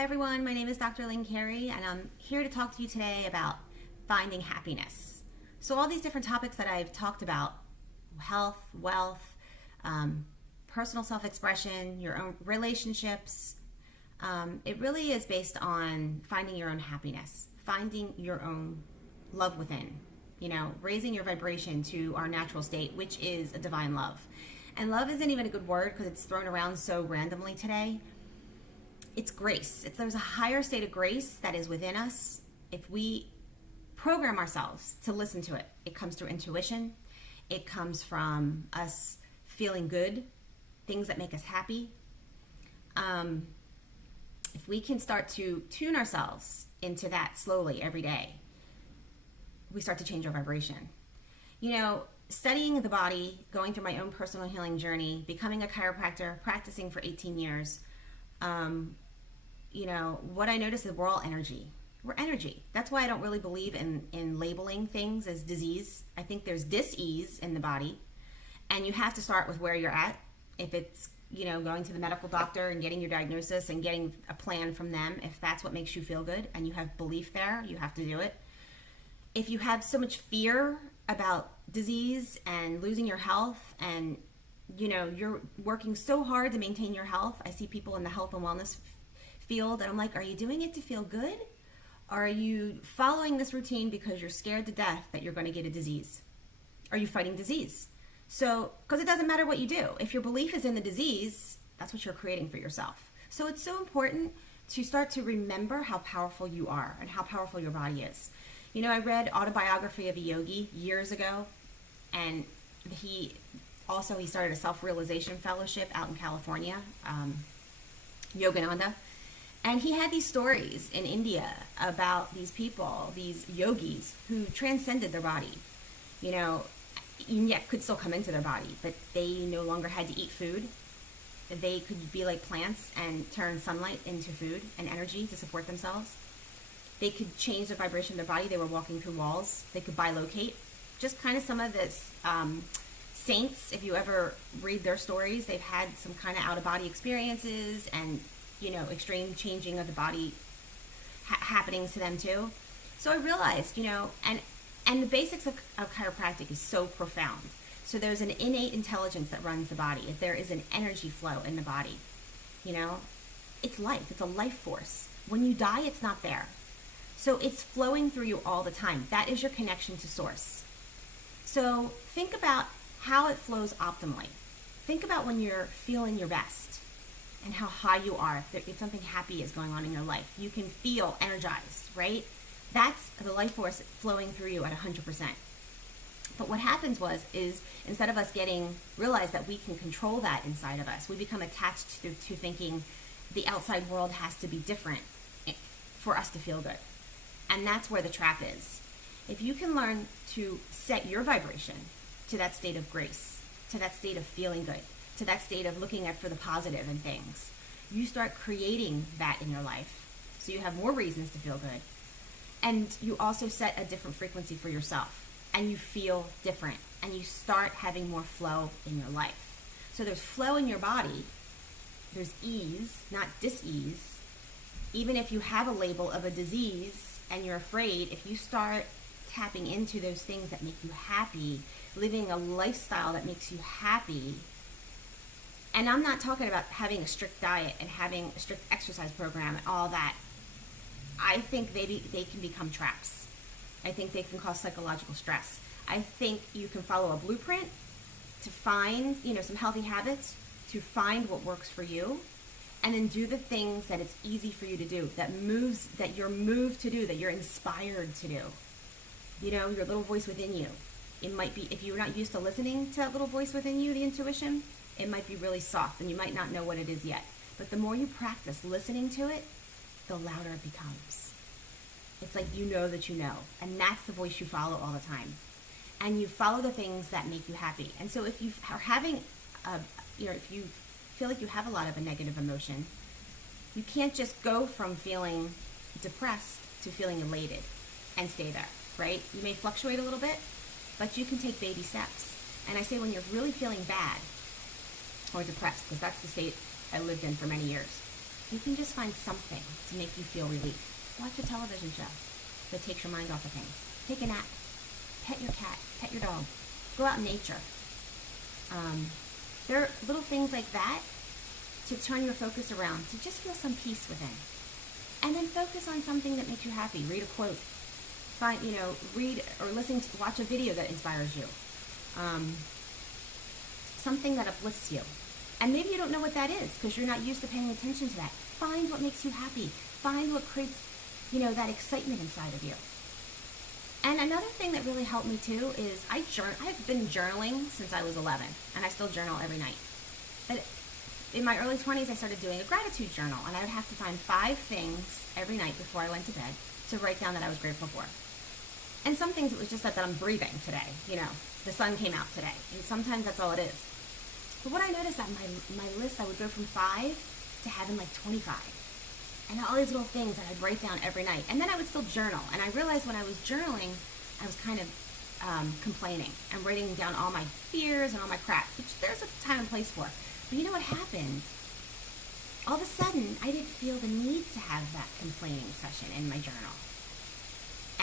Hi everyone, my name is Dr. Lynn Carey and I'm here to talk to you today about finding happiness. So all these different topics that I've talked about, health, wealth, personal self-expression, your own relationships, it really is based on finding your own happiness, finding your own love within, raising your vibration to our natural state, which is a divine love. And love isn't even a good word because it's thrown around so randomly today. It's grace. There's a higher state of grace that is within us. If we program ourselves to listen to it, it comes through intuition. It comes from us feeling good, things that make us happy. If we can start to tune ourselves into that slowly every day, we start to change our vibration. Studying the body, going through my own personal healing journey, becoming a chiropractor, practicing for 18 years, what I notice is we're all energy. We're energy. That's why I don't really believe in labeling things as disease. I think there's dis-ease in the body, and you have to start with where you're at. If it's, going to the medical doctor and getting your diagnosis and getting a plan from them, if that's what makes you feel good and you have belief there, you have to do it. If you have so much fear about disease and losing your health and you're working so hard to maintain your health. I see people in the health and wellness field and I'm like, are you doing it to feel good? Are you following this routine because you're scared to death that you're going to get a disease? Are you fighting disease? So, because it doesn't matter what you do. If your belief is in the disease, that's what you're creating for yourself. So it's so important to start to remember how powerful you are and how powerful your body is. I read Autobiography of a Yogi years ago, and he started a self-realization fellowship out in California, Yogananda. And he had these stories in India about these people, these yogis who transcended their body, and yet could still come into their body, but they no longer had to eat food. They could be like plants and turn sunlight into food and energy to support themselves. They could change the vibration of their body. They were walking through walls. They could bilocate. Just kind of some of this saints, if you ever read their stories, they've had some kind of out-of-body experiences and, extreme changing of the body happenings to them too. So I realized, and the basics of chiropractic is so profound. So there's an innate intelligence that runs the body. If there is an energy flow in the body, it's life. It's a life force. When you die, it's not there. So it's flowing through you all the time. That is your connection to source. So think about how it flows optimally. Think about when you're feeling your best and how high you are. If something happy is going on in your life, you can feel energized, right? That's the life force flowing through you at 100%. But what happens is instead of us realize that we can control that inside of us, we become attached to thinking the outside world has to be different for us to feel good. And that's where the trap is. If you can learn to set your vibration to that state of grace, to that state of feeling good, to that state of looking for the positive in things, you start creating that in your life. So you have more reasons to feel good. And you also set a different frequency for yourself. And you feel different. And you start having more flow in your life. So there's flow in your body. There's ease, not dis-ease. Even if you have a label of a disease and you're afraid, if you start tapping into those things that make you happy, living a lifestyle that makes you happy, and I'm not talking about having a strict diet and having a strict exercise program and all that. I think they can become traps. I think they can cause psychological stress. I think you can follow a blueprint to find, some healthy habits, to find what works for you, and then do the things that it's easy for you to do, that you're moved to do, that you're inspired to do. Your little voice within you. It might be, if you're not used to listening to that little voice within you, the intuition, it might be really soft and you might not know what it is yet. But the more you practice listening to it, the louder it becomes. It's like that you know. And that's the voice you follow all the time. And you follow the things that make you happy. And so if you are having, if you feel like you have a lot of a negative emotion, you can't just go from feeling depressed to feeling elated and stay there, right? You may fluctuate a little bit, but you can take baby steps. And I say when you're really feeling bad or depressed, because that's the state I lived in for many years, you can just find something to make you feel relief. Watch a television show that takes your mind off of things. Take a nap. Pet your cat. Pet your dog. Go out in nature. There are little things like that to turn your focus around, to just feel some peace within. And then focus on something that makes you happy. Read a quote. Read or watch a video that inspires you. Something that uplifts you. And maybe you don't know what that is because you're not used to paying attention to that. Find what makes you happy. Find what creates, that excitement inside of you. And another thing that really helped me too is I've been journaling since I was 11, and I still journal every night. But in my early 20s, I started doing a gratitude journal, and I would have to find 5 things every night before I went to bed to write down that I was grateful for. And some things it was just that I'm breathing today, the sun came out today, and sometimes that's all it is. But what I noticed on my list, I would go from 5 to having like 25. And all these little things that I'd write down every night. And then I would still journal. And I realized when I was journaling, I was kind of complaining and writing down all my fears and all my crap, which there's a time and place for. But you know what happened? All of a sudden, I didn't feel the need to have that complaining session in my journal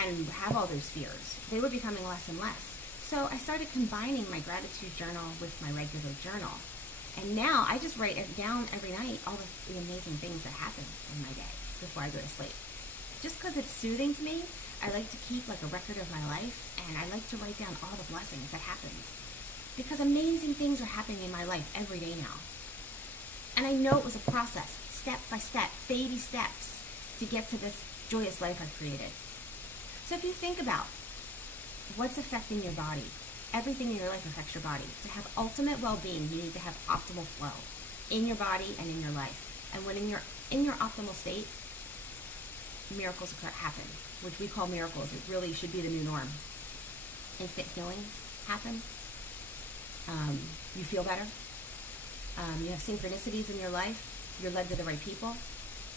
and have all those fears. They were becoming less and less. So I started combining my gratitude journal with my regular journal. And now I just write down every night all the amazing things that happen in my day before I go to sleep. Just because it's soothing to me, I like to keep like a record of my life, and I like to write down all the blessings that happened. Because amazing things are happening in my life every day now. And I know it was a process, step by step, baby steps, to get to this joyous life I've created. So if you think about what's affecting your body, everything in your life affects your body. To have ultimate well-being, you need to have optimal flow in your body and in your life. And when you're in your optimal state, miracles happen, which we call miracles. It really should be the new norm. Instant healings happen. You feel better. You have synchronicities in your life. You're led to the right people.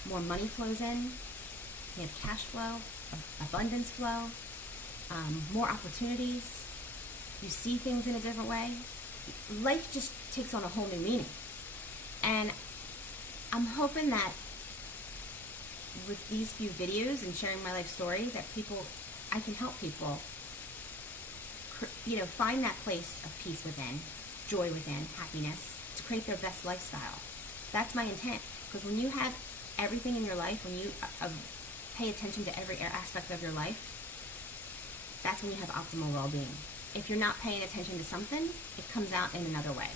More money flows in. You have cash flow, abundance flow, more opportunities. You see things in a different way. Life just takes on a whole new meaning. And I'm hoping that with these few videos and sharing my life story, that I can help people, find that place of peace within, joy within, happiness, to create their best lifestyle. That's my intent. Because when you have everything in your life, when you pay attention to every aspect of your life, that's when you have optimal well-being. If you're not paying attention to something, it comes out in another way.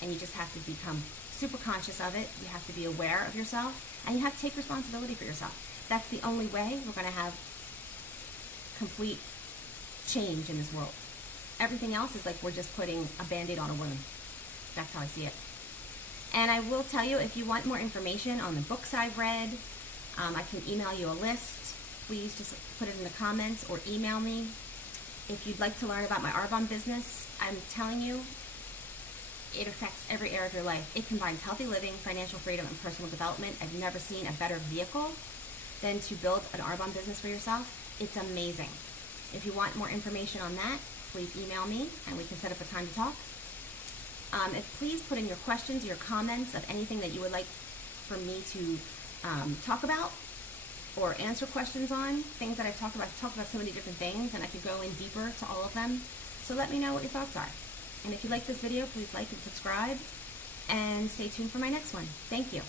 And you just have to become super conscious of it. You have to be aware of yourself, and you have to take responsibility for yourself. That's the only way we're going to have complete change in this world. Everything else is like we're just putting a Band-Aid on a wound. That's how I see it. And I will tell you, if you want more information on the books I've read, I can email you a list. Please just put it in the comments or email me. If you'd like to learn about my Arbonne business, I'm telling you, it affects every area of your life. It combines healthy living, financial freedom, and personal development. I've never seen a better vehicle than to build an Arbonne business for yourself. It's amazing. If you want more information on that, please email me and we can set up a time to talk. Please put in your questions, your comments of anything that you would like for me to talk about or answer questions on, things that I've talked about. I've talked about so many different things, and I could go in deeper to all of them. So let me know what your thoughts are. And if you like this video, please like and subscribe, and stay tuned for my next one. Thank you.